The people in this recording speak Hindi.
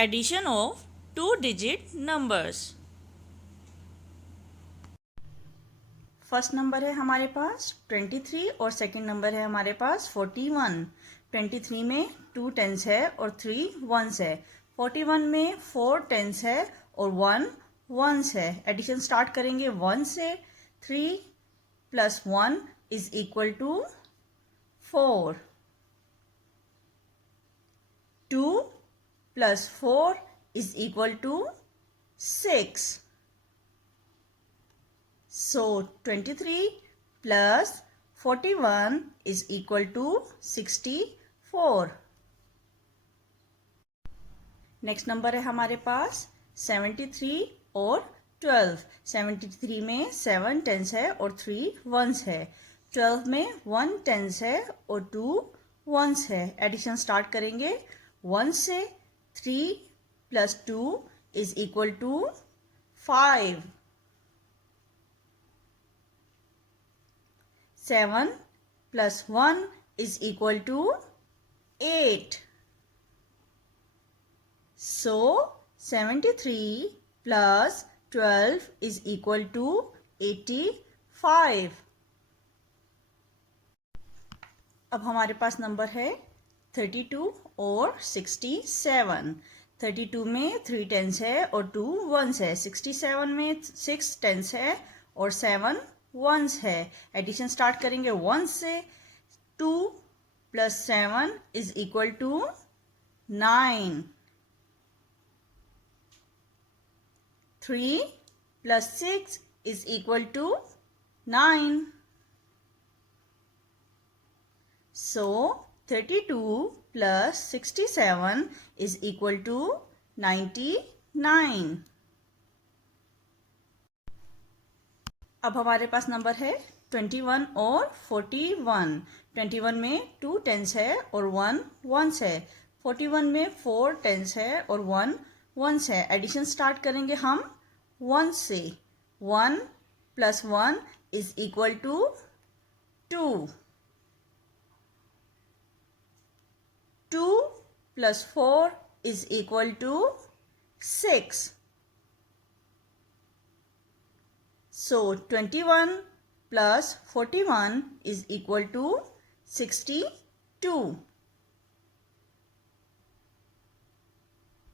Addition of two-digit numbers. First number है हमारे पास 23 और सेकंड नंबर है हमारे पास 41। 23 में 2 टेंस है और 3 वंस है। 41 में 4 टेंस है और 1 वंस है। एडिशन स्टार्ट करेंगे 1 से। 3 + 1 is equal to 4। 2 + 4 is equal to 6. So 23 plus 41 is equal to 64. Next number है हमारे पास 73 और 12। 73 में 7 टेंस है और 3 वंस है। 12 में 1 टेंस है और 2 वंस है। एडिशन स्टार्ट करेंगे 1 से। 3 + 2 is equal to 5. 7 + 1 is equal to 8. So 73 + 12 is equal to 85. अब हमारे पास नंबर है 32 और 67। 32 में 3 टेंस है और 2 वंस है। 67 में 6 टेंस है और 7 वंस है। एडिशन स्टार्ट करेंगे 1 से। 2 + 7 is equal to 9. 3 + 6 is equal to 9. So 32 + 67 is equal to 99. अब हमारे पास नंबर है 21 और 41। 21 में 2 टेंस है और 1 वंस है। 41 में 4 टेंस है और 1 वंस है। एडिशन स्टार्ट करेंगे हम 1 से। 1 + 1 is equal to 2. 2 + 4 is equal to 6. So 21 + 41 is equal to 62.